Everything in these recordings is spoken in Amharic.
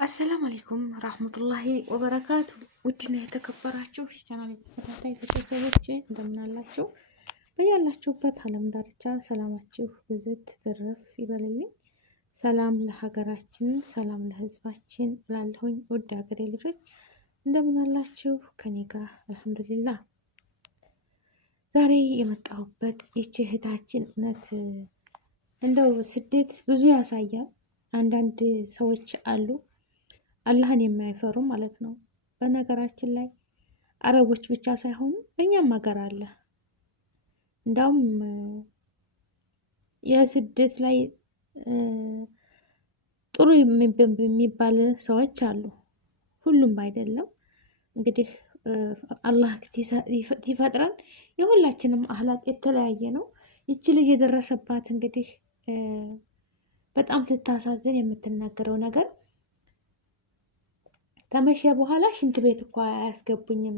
አሰላሙ አለይኩም ረህመቱላሂ ወበረካቱ። ውድና የተከበራችሁ የቻናል ተከታታይ ቤተሰቦች እንደምን አላችሁ? በያላችሁበት ዓለም ዳርቻ ሰላማችሁ ብዝት ትርፍ ይበልልኝ። ሰላም ለሀገራችን፣ ሰላም ለሕዝባችን እላለሁኝ። ውድ ሀገሬ ልጆች እንደምን አላችሁ? ከኔ ጋር አልሐምዱሊላህ። ዛሬ የመጣሁበት ይቺ እህታችን እውነት እንደው ስደት ብዙ ያሳያል። አንዳንድ ሰዎች አሉ አላህን የማይፈሩ ማለት ነው። በነገራችን ላይ አረቦች ብቻ ሳይሆኑ በእኛም ሀገር አለ። እንዳውም የስደት ላይ ጥሩ የሚባል ሰዎች አሉ። ሁሉም አይደለም። እንግዲህ አላህ ይፈጥራል። የሁላችንም አህላቅ የተለያየ ነው። ይቺ ልጅ የደረሰባት እንግዲህ በጣም ስታሳዝን የምትናገረው ነገር ከመሸ በኋላ ሽንት ቤት እኮ አያስገቡኝም፣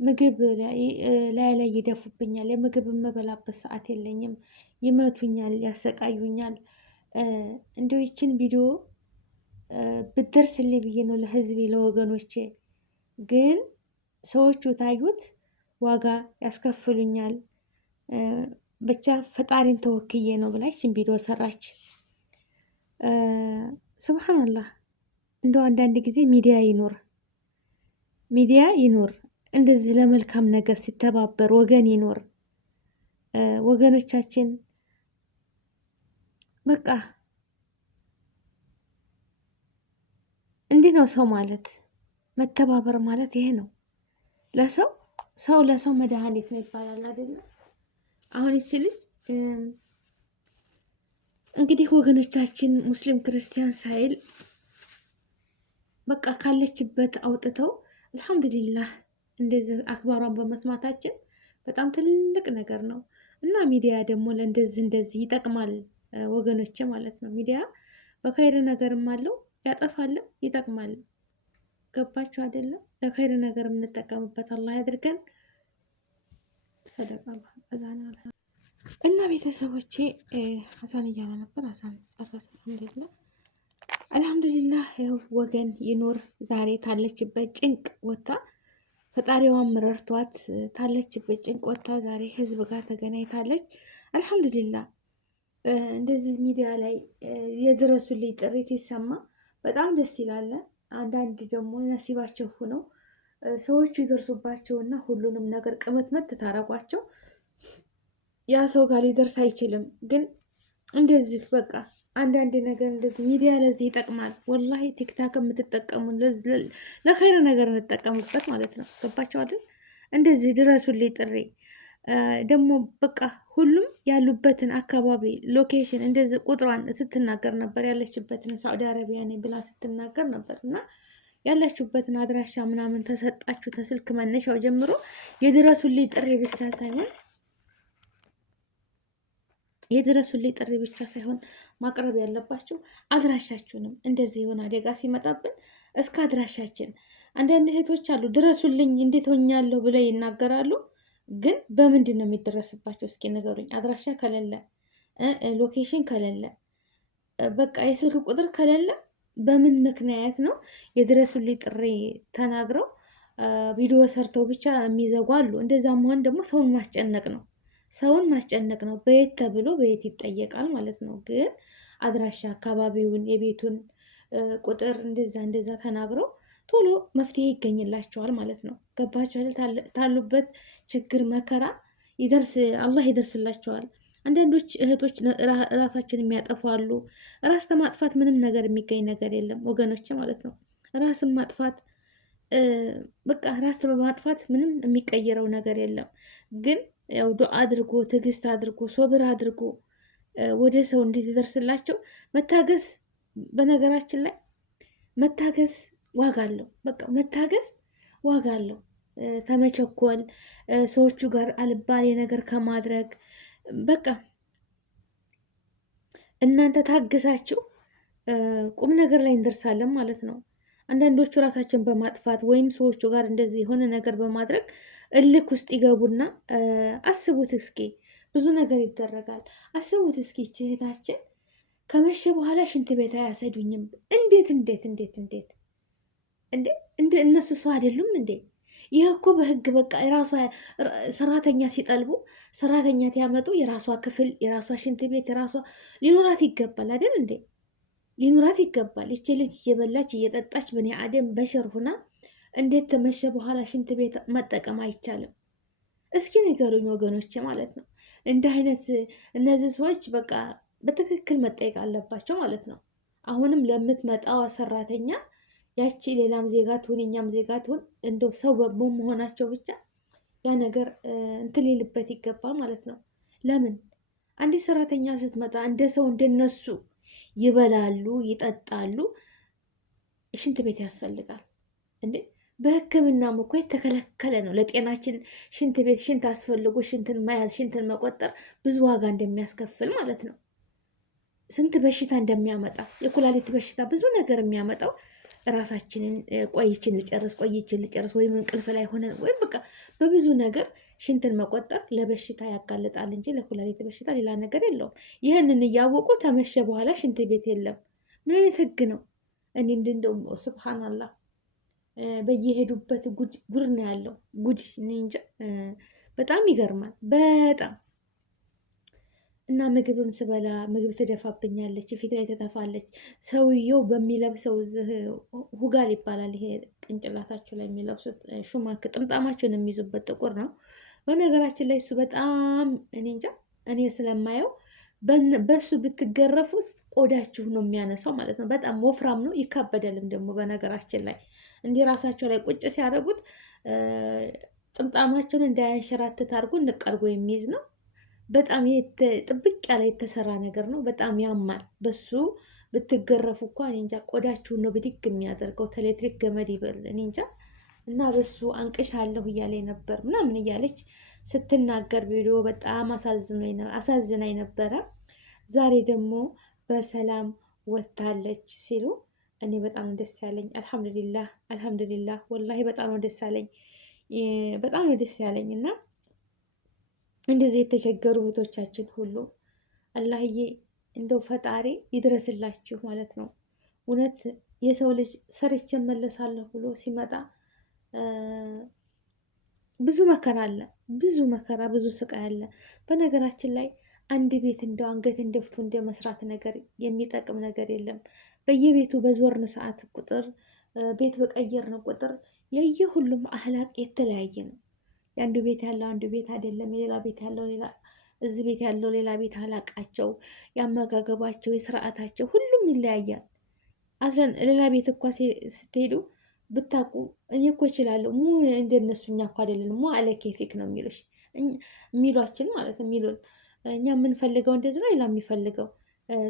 ምግብ ላይ ይደፉብኛል፣ የምግብ የምበላበት ሰዓት የለኝም፣ ይመቱኛል፣ ያሰቃዩኛል። እንደው ይችን ቪዲዮ ብትደርስልኝ ብዬ ነው ለህዝቤ ለወገኖቼ። ግን ሰዎቹ ታዩት ዋጋ ያስከፍሉኛል፣ ብቻ ፈጣሪን ተወክዬ ነው ብላ ይችን ቪዲዮ ሰራች። ሱብሃንአላህ። እንደው አንዳንድ ጊዜ ሚዲያ ይኖር እንደዚህ ለመልካም ነገር ሲተባበር ወገን ይኖር። ወገኖቻችን በቃ እንዲህ ነው ሰው ማለት፣ መተባበር ማለት ይሄ ነው። ሰው ለሰው መድኃኒት ነው ይባላል አይደለ? አሁን ይቺ ልጅ እንግዲህ ወገኖቻችን ሙስሊም ክርስቲያን ሳይል በቃ ካለችበት አውጥተው አልሐምዱሊላህ እንደዚህ አክባሯን በመስማታችን በጣም ትልቅ ነገር ነው። እና ሚዲያ ደግሞ እንደዚህ ይጠቅማል ወገኖች ማለት ነው። ሚዲያ በኸይር ነገርም አለው፣ ያጠፋልም ይጠቅማል። ገባችሁ አይደለም? ለኸይር ነገር የምንጠቀምበት አላህ ያድርገን። ሰደቃ አዛን አለ እና ቤተሰቦቼ አዛን እያለ ነበር። አዛን ጨረሰ። አልሐምዱሊላህ ያው ወገን ይኖር። ዛሬ ታለችበት ጭንቅ ወታ ፈጣሪዋን ረድቷት ታለችበት ጭንቅ ወታ ዛሬ ህዝብ ጋር ተገናኝታለች። አልሐምዱሊላህ እንደዚህ ሚዲያ ላይ የድረሱልኝ ጥሪ ሲሰማ በጣም ደስ ይላል። አንዳንድ ደግሞ ነሲባቸው ሆነው ሰዎቹ ይደርሱባቸውና ሁሉንም ነገር ቅመትመት ታረጓቸው ያ ሰው ጋር ሊደርስ አይችልም። ግን እንደዚህ በቃ አንዳንድ ነገር እንደዚህ ሚዲያ ለዚህ ይጠቅማል። ወላሂ ቲክታክ የምትጠቀሙ ለኸይር ነገር እንጠቀሙበት ማለት ነው። ገባችኋል? እንደዚህ ድረሱልኝ ጥሪ ደግሞ በቃ ሁሉም ያሉበትን አካባቢ ሎኬሽን እንደዚህ ቁጥሯን ስትናገር ነበር። ያለችበትን ሳዑዲ አረቢያ ነኝ ብላ ስትናገር ነበር። እና ያላችሁበትን አድራሻ ምናምን ተሰጣችሁ ተስልክ መነሻው ጀምሮ የድረሱልኝ ጥሪ ብቻ ሳይሆን ማቅረብ ያለባችሁ አድራሻችሁንም እንደዚህ የሆነ አደጋ ሲመጣብን እስከ አድራሻችን። አንዳንድ እህቶች አሉ ድረሱልኝ እንዴት ሆኛለሁ ብለው ይናገራሉ። ግን በምንድን ነው የሚደረስባቸው? እስኪ ንገሩኝ። አድራሻ ከሌለ፣ ሎኬሽን ከሌለ፣ በቃ የስልክ ቁጥር ከሌለ በምን ምክንያት ነው የድረሱልኝ ጥሪ ተናግረው ቪዲዮ ሰርተው ብቻ የሚዘጉ አሉ። እንደዛ መሆን ደግሞ ሰውን ማስጨነቅ ነው። በየት ተብሎ በየት ይጠየቃል ማለት ነው። ግን አድራሻ አካባቢውን የቤቱን ቁጥር እንደዛ ተናግረው ቶሎ መፍትሄ ይገኝላቸዋል ማለት ነው። ገባችሁ? ታሉበት ችግር መከራ አላህ ይደርስላቸዋል። አንዳንዶች እህቶች ራሳቸውን የሚያጠፉ አሉ። ራስ ተማጥፋት ምንም ነገር የሚገኝ ነገር የለም ወገኖች ማለት ነው። ራስን ማጥፋት በቃ ራስ በማጥፋት ምንም የሚቀየረው ነገር የለም። ግን ያው ዱዓ አድርጎ ትዕግስት አድርጎ ሶብር አድርጎ ወደ ሰው እንዲደርስላቸው መታገስ። በነገራችን ላይ መታገስ ዋጋ አለው። በቃ መታገስ ዋጋ አለው። ተመቸኮል ሰዎቹ ጋር አልባሌ ነገር ከማድረግ በቃ እናንተ ታግሳችሁ ቁም ነገር ላይ እንደርሳለን ማለት ነው። አንዳንዶቹ ራሳቸውን በማጥፋት ወይም ሰዎቹ ጋር እንደዚህ የሆነ ነገር በማድረግ እልክ ውስጥ ይገቡና አስቡት እስኪ ብዙ ነገር ይደረጋል። አስቡት እስኪ እህታችን ከመሸ በኋላ ሽንት ቤት አያሰዱኝም። እንዴት እንዴት እንዴት እንዴት እንደ እነሱ ሰው አይደሉም እንዴ? ይህ እኮ በህግ በቃ የራሷ ሰራተኛ ሲጠልቡ ሰራተኛ ያመጡ የራሷ ክፍል የራሷ ሽንት ቤት የራሷ ሊኖራት ይገባል አይደል እንዴ? ሊኖራት ይገባል። ይቺ ልጅ እየበላች እየጠጣች በኔ አደም በሸር ሁና እንዴት ተመሸ በኋላ ሽንት ቤት መጠቀም አይቻልም? እስኪ ንገሩኝ ወገኖቼ ማለት ነው። እንደ አይነት እነዚህ ሰዎች በቃ በትክክል መጠየቅ አለባቸው ማለት ነው። አሁንም ለምትመጣው ሰራተኛ ያቺ ሌላም ዜጋ ትሁን እኛም ዜጋ ትሁን እንደው ሰው በመሆናቸው ብቻ ያ ነገር እንትን ሊልበት ይገባል ማለት ነው። ለምን አንዲት ሰራተኛ ስትመጣ እንደ ሰው እንደነሱ ይበላሉ፣ ይጠጣሉ፣ ሽንት ቤት ያስፈልጋል እንዴ? በሕክምናም እኮ የተከለከለ ነው። ለጤናችን ሽንት ቤት ሽንት አስፈልጎ ሽንትን መያዝ ሽንትን መቆጠር ብዙ ዋጋ እንደሚያስከፍል ማለት ነው። ስንት በሽታ እንደሚያመጣ የኩላሊት በሽታ ብዙ ነገር የሚያመጣው ራሳችንን ቆይችን ልጨርስ ወይም እንቅልፍ ላይ ሆነን ወይም በቃ በብዙ ነገር ሽንትን መቆጠር ለበሽታ ያጋልጣል እንጂ ለኩላሊት በሽታ ሌላ ነገር የለውም። ይህንን እያወቁ ተመሸ በኋላ ሽንት ቤት የለም። ምን አይነት ህግ ነው? እኔ እንደው ስብሓናላህ በየሄዱበት ጉድ ነው ያለው። ጉድ እንጃ በጣም ይገርማል በጣም እና ምግብም ስበላ ምግብ ትደፋብኛለች፣ ፊት ላይ ትተፋለች። ሰውየው በሚለብሰው ሁጋል ይባላል። ይሄ ቅንጭላታቸው ላይ የሚለብሱት ሹማክ ጥምጣማቸውን የሚይዙበት ጥቁር ነው። በነገራችን ላይ እሱ በጣም እኔ እንጃ እኔ ስለማየው በሱ ብትገረፉ ውስጥ ቆዳችሁ ነው የሚያነሳው ማለት ነው። በጣም ወፍራም ነው፣ ይካበዳልም ደግሞ በነገራችን ላይ እንዲህ ራሳቸው ላይ ቁጭ ሲያደርጉት ጥምጣማቸውን እንዳያንሸራትት አድርጎ እንቀርጎ የሚይዝ ነው። በጣም ጥብቅ ያለ የተሰራ ነገር ነው። በጣም ያማል። በሱ ብትገረፉ እኮ እኔ እንጃ ቆዳችሁን ነው ብድግ የሚያደርገው። ተኤሌክትሪክ ገመድ ይበል እኔ እንጃ። እና በሱ አንቅሻለሁ እያለ ነበር ምናምን እያለች ስትናገር ቪዲዮ በጣም አሳዝናኝ ነበረ። ዛሬ ደግሞ በሰላም ወታለች ሲሉ እኔ በጣም ደስ ያለኝ። አልሐምዱሊላህ አልሐምዱሊላህ ወላሂ በጣም ነው ደስ ያለኝ፣ በጣም ነው ደስ ያለኝ። እና እንደዚህ የተቸገሩ እህቶቻችን ሁሉ አላህዬ እንደው ፈጣሪ ይድረስላችሁ ማለት ነው። እውነት የሰው ልጅ ሰርቼ እመለሳለሁ ብሎ ሲመጣ ብዙ መከራ አለ፣ ብዙ መከራ፣ ብዙ ስቃይ አለ። በነገራችን ላይ አንድ ቤት እንደው አንገትን ደፍቶ እንደ መስራት ነገር የሚጠቅም ነገር የለም። በየቤቱ በዞርን ሰዓት ቁጥር ቤት በቀየርን ቁጥር የየሁሉም አህላቅ የተለያየ ነው። የአንዱ ቤት ያለው አንዱ ቤት አይደለም። የሌላ ቤት ያለው ሌላ፣ እዚህ ቤት ያለው ሌላ ቤት አላቃቸው፣ ያመጋገባቸው፣ የስርዓታቸው ሁሉም ይለያያል። አስለን ሌላ ቤት እኳ ስትሄዱ ብታቁ እኔ እኮ እችላለሁ ሙ እንደነሱ እኛ እኮ አይደለንም ሙ አለ ኬፊክ ነው የሚሉሽ የሚሏችን ማለት የሚሉን እኛ የምንፈልገው እንደዚህ ነው፣ ሌላ የሚፈልገው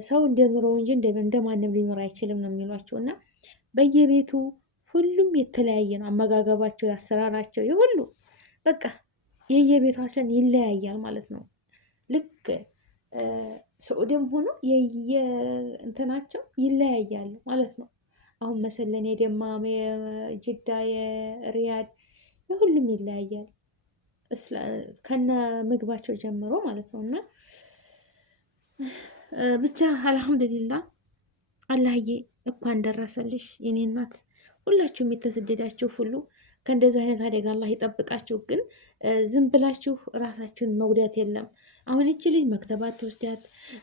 ሰው እንደ ኑሮው እንጂ እንደ ማንም ሊኖር አይችልም ነው የሚሏቸው። እና በየቤቱ ሁሉም የተለያየ ነው አመጋገባቸው፣ ያሰራራቸው፣ የሁሉ በቃ የየቤቱ አስለን ይለያያል ማለት ነው። ልክ ሰዑድም ሆኖ የእንትናቸው ይለያያሉ ማለት ነው። አሁን መሰለን የደማም የጅዳ የሪያድ የሁሉም ይለያያል ከነ ምግባቸው ጀምሮ ማለት ነው። እና ብቻ አልሐምዱሊላ አላህዬ እንኳን ደረሰልሽ የኔ እናት። ሁላችሁም የተሰደዳችሁ ሁሉ ከእንደዚህ አይነት አደጋ አላህ ይጠብቃችሁ። ግን ዝም ብላችሁ ራሳችሁን መጉዳት የለም። አሁን እቺ ልጅ መክተባት ትወስዳት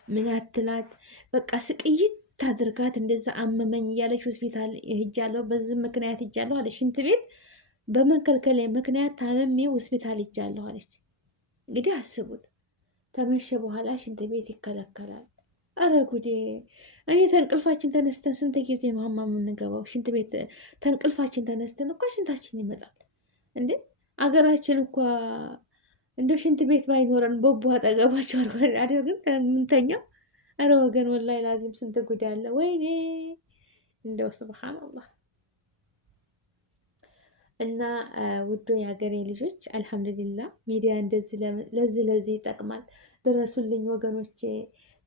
ምን ያትላት በቃ ስቅይት ታድርጋት እንደዛ አመመኝ እያለች ሆስፒታል ሄጃለሁ፣ በዚህ ምክንያት ሄጃለሁ አለች። ሽንት ቤት በመከልከል ምክንያት ታመሜ ሆስፒታል ሄጃለሁ አለች። እንግዲህ አስቡት፣ ተመሸ በኋላ ሽንት ቤት ይከለከላል። አረ ጉዴ! እኔ ተንቅልፋችን ተነስተን ስንት ጊዜ ነው ሀማም የምንገባው? ሽንት ቤት ተንቅልፋችን ተነስተን እኮ ሽንታችን ይመጣል እንዴ! አገራችን እኳ እንደ ሽንት ቤት ባይኖረን ቦቦ አጠገባቸው አድርገን ምንተኛው። አረ ወገን ወላሂ ላዚም ስንት ጉድ አለ። ወይኔ እንደው ስብሓንላህ። እና ውዶ የሀገሬ ልጆች አልሐምዱሊላህ ሚዲያ እንደዚህ ለዚህ ይጠቅማል። ድረሱልኝ ወገኖቼ።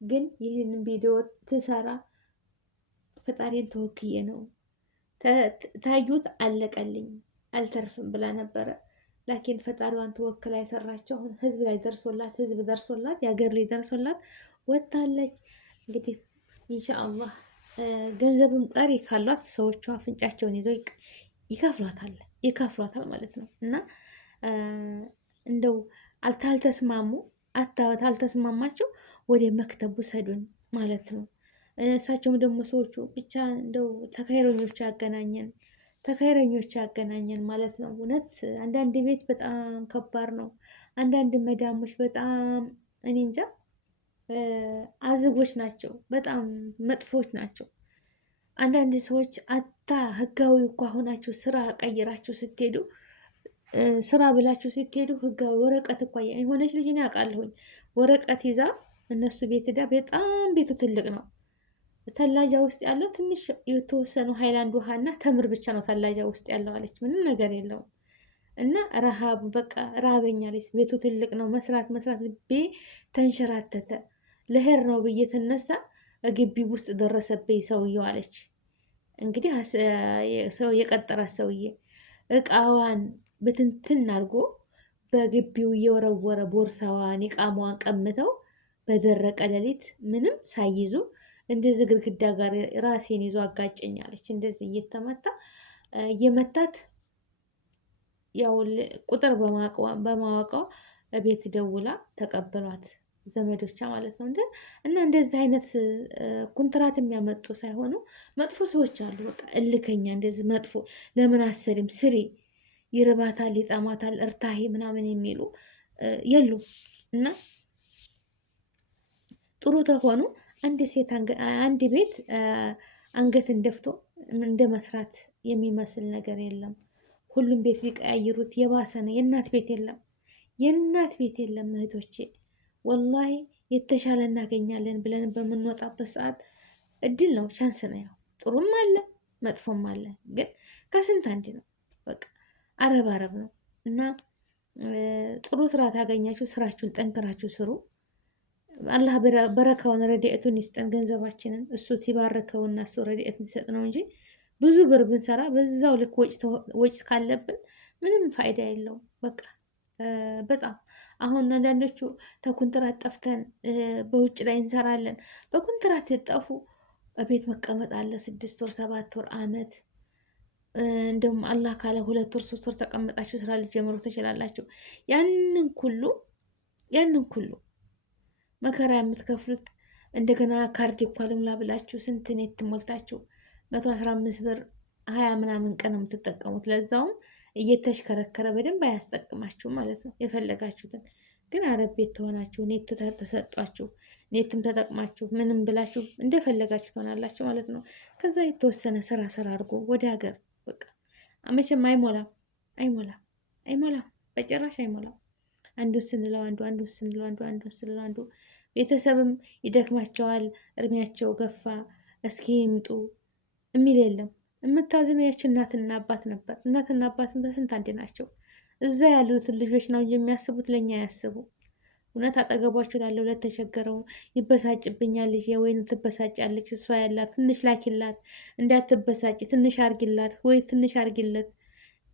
ግን ይህንን ቪዲዮ ትሰራ ፈጣሪን ተወክዬ ነው። ታዩት አለቀልኝ አልተርፍም ብላ ነበረ። ላኪን ፈጣሪዋን ተወክላ የሰራቸው አሁን ህዝብ ላይ ደርሶላት፣ ህዝብ ደርሶላት፣ የሀገር ላይ ደርሶላት ወታለች። እንግዲህ ኢንሻአላህ ገንዘብም ቀሪ ካሏት ሰዎቿ አፍንጫቸውን ይዘው ይከፍሏታል ማለት ነው። እና እንደው አልተስማሙ አልተስማማቸው ወደ መክተቡ ሰዱን ማለት ነው። እሳቸውም ደግሞ ሰዎቹ ብቻ እንደው ተከይረኞች ያገናኘን ማለት ነው። እውነት አንዳንድ ቤት በጣም ከባድ ነው። አንዳንድ መዳሞች በጣም እኔ እንጃ አዝጎች ናቸው። በጣም መጥፎች ናቸው። አንዳንድ ሰዎች ህጋዊ እኮ ሆናችሁ ስራ ቀይራችሁ ስትሄዱ ስራ ብላችሁ ስትሄዱ ህጋዊ ወረቀት እኳ የሆነች ልጅ ያውቃለሁኝ ወረቀት ይዛ እነሱ ቤት ዳ በጣም ቤቱ ትልቅ ነው። ተላጃ ውስጥ ያለው ትንሽ የተወሰኑ ሃይላንድ ውሃና ተምር ብቻ ነው ተላጃ ውስጥ ያለው አለች። ምንም ነገር የለውም። እና ረሃብ በቃ ራበኛለች። ቤቱ ትልቅ ነው። መስራት ልቤ ተንሸራተተ። ልሄድ ነው ብዬ ተነሳ ግቢ ውስጥ ደረሰብኝ ሰውየው አለች። እንግዲህ ሰው የቀጠራት ሰውዬ እቃዋን ብትንትን አድርጎ በግቢው እየወረወረ ቦርሳዋን እቃሟን ቀምተው በደረቀ ሌሊት ምንም ሳይይዙ እንደዚህ ግድግዳ ጋር ራሴን ይዞ አጋጨኛለች። እንደዚህ እየመታት ያው ቁጥር በማወቋ ቤት ደውላ ተቀበሏት ዘመዶቿ ማለት ነው። እና እንደዚህ አይነት ኩንትራት የሚያመጡ ሳይሆኑ መጥፎ ሰዎች አሉ። በቃ እልከኛ እንደዚህ መጥፎ ለምን አሰሪም ስሪ ይርባታል፣ ይጣማታል፣ እርታሄ ምናምን የሚሉ የሉም። እና ጥሩ ተሆኑ አንድ ቤት አንገትን ደፍቶ እንደ መስራት የሚመስል ነገር የለም። ሁሉም ቤት ቢቀያይሩት የባሰ ነው። የእናት ቤት የለም እህቶቼ። ወላሂ የተሻለ እናገኛለን ብለን በምንወጣበት ሰዓት እድል ነው፣ ቻንስ ነው። ያው ጥሩም አለ መጥፎም አለ፣ ግን ከስንት አንድ ነው። በቃ አረብ ነው። እና ጥሩ ስራ ታገኛችሁ፣ ስራችሁን ጠንክራችሁ ስሩ። አላህ በረካውን ረድኤቱን ይስጠን። ገንዘባችንን እሱ ሲባረከውና እሱ ረድኤቱን ይሰጥ ነው እንጂ ብዙ ብር ብንሰራ በዛው ልክ ወጭ ካለብን ምንም ፋይዳ የለውም። በቃ በጣም አሁን አንዳንዶቹ ተኩንትራት ጠፍተን በውጭ ላይ እንሰራለን። በኩንትራት የጠፉ ቤት መቀመጥ አለ 6 ወር 7 ወር አመት። እንደውም አላህ ካለ 2 ወር 3 ወር ተቀመጣችሁ ስራ ልትጀምሩ ትችላላችሁ። ያንን ሁሉ መከራ የምትከፍሉት እንደገና ካርድ እኳ ልሙላ ብላችሁ ስንት ኔት ሞልታችሁ 115 ብር 20 ምናምን ቀን የምትጠቀሙት፣ ለዛውም እየተሽከረከረ በደንብ አያስጠቅማችሁም ማለት ነው። የፈለጋችሁትን ግን አረብ ቤት ተሆናችሁ ኔት ተሰጧችሁ፣ ኔትም ተጠቅማችሁ ምንም ብላችሁ እንደፈለጋችሁ ትሆናላችሁ ማለት ነው። ከዛ የተወሰነ ስራ አድርጎ ወደ ሀገር በቃ መቼም አይሞላም፣ በጭራሽ አይሞላም። አንዱን ስንለው አንዱ ቤተሰብም ይደክማቸዋል። እድሜያቸው ገፋ፣ እስኪ ይምጡ የሚል የለም። የምታዝነው ያች እናትና አባት ነበር። እናትና አባትን በስንት አንድ ናቸው። እዛ ያሉትን ልጆች ነው እንጂ የሚያስቡት ለእኛ ያስቡ። እውነት አጠገቧቸው ላለው ለተቸገረው ይበሳጭብኛል ልጄ ወይም ትበሳጫለች፣ እሷ ያላት ትንሽ ላኪላት፣ እንዳትበሳጭ ትንሽ አርጊላት ወይ ትንሽ አርጊለት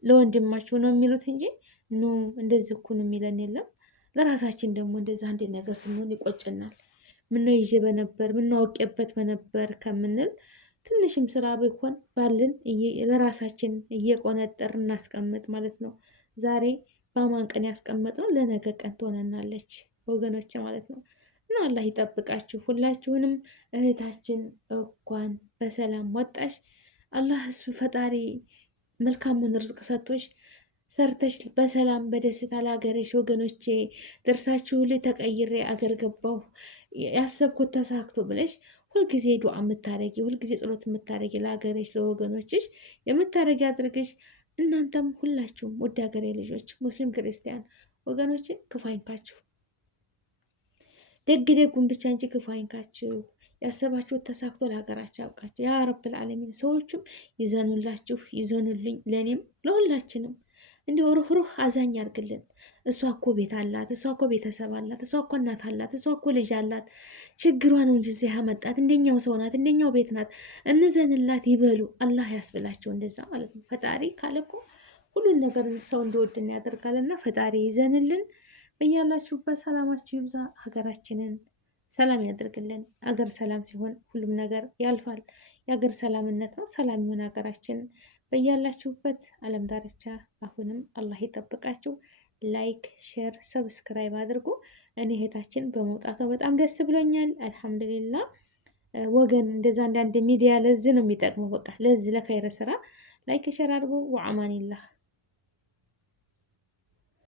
ለወንድማችሁ ነው የሚሉት እንጂ ኑ እንደዚህ እኮ ነው የሚለን የለም። ለራሳችን ደግሞ እንደዛ አንድ ነገር ስንሆን ይቆጭናል። ምነው ይዤ በነበር ምነው አውቄበት በነበር ከምንል ትንሽም ስራ ቢሆን ባልን ለራሳችን እየቆነጠር እናስቀምጥ ማለት ነው። ዛሬ በአማን ቀን ያስቀመጥነው ለነገ ቀን ትሆነናለች ወገኖች ማለት ነው። እና አላህ ይጠብቃችሁ ሁላችሁንም። እህታችን እንኳን በሰላም ወጣሽ። አላህ እሱ ፈጣሪ መልካሙን ርዝቅ ሰጥቶሽ ሰርተሽ በሰላም በደስታ ለሀገርሽ ወገኖቼ ደርሳችሁ ላይ ተቀይሬ አገር ገባሁ ያሰብኩት ተሳክቶ ብለሽ ሁልጊዜ ዱዓ የምታደረጊ ሁልጊዜ ጸሎት የምታደረጊ ለሀገርሽ ለወገኖችሽ የምታደረጊ አድርግሽ። እናንተም ሁላችሁም ውድ ሀገሬ ልጆች ሙስሊም ክርስቲያን ወገኖች ክፉ አይንካችሁ፣ ደጉን ብቻ እንጂ ክፉ አይንካችሁ። ያሰባችሁት ተሳክቶ ለሀገራችሁ ያውቃችሁ ያ ረብል ዓለሚን። ሰዎቹም ይዘኑላችሁ፣ ይዘኑልኝ፣ ለእኔም ለሁላችንም እንዲሁ ሩህሩህ አዛኝ ያርግልን። እሷ እኮ ቤት አላት፣ እሷ እኮ ቤተሰብ አላት፣ እሷ እኮ እናት አላት፣ እሷ እኮ ልጅ አላት። ችግሯ ነው እንጂ እዚህ ያመጣት እንደኛው ሰው ናት፣ እንደኛው ቤት ናት። እንዘንላት ይበሉ፣ አላህ ያስብላቸው። እንደዛ ማለት ነው። ፈጣሪ ካለ እኮ ሁሉን ነገር ሰው እንደወድን ያደርጋልና ፈጣሪ ይዘንልን። በያላችሁበት ሰላማችሁ ይብዛ። ሀገራችንን ሰላም ያድርግልን። አገር ሰላም ሲሆን ሁሉም ነገር ያልፋል። የአገር ሰላምነት ነው። ሰላም ይሁን ሀገራችን። በያላችሁበት ዓለም ዳርቻ አሁንም አላህ ይጠብቃችሁ። ላይክ፣ ሼር፣ ሰብስክራይብ አድርጉ። እኔ እህታችን በመውጣቷ በጣም ደስ ብሎኛል። አልሐምዱሊላ ወገን እንደዛ አንዳንድ ሚዲያ ለዚህ ነው የሚጠቅመው። በቃ ለዚህ ለኸይረ ስራ ላይክ ሼር አድርጉ። ወአማኒላህ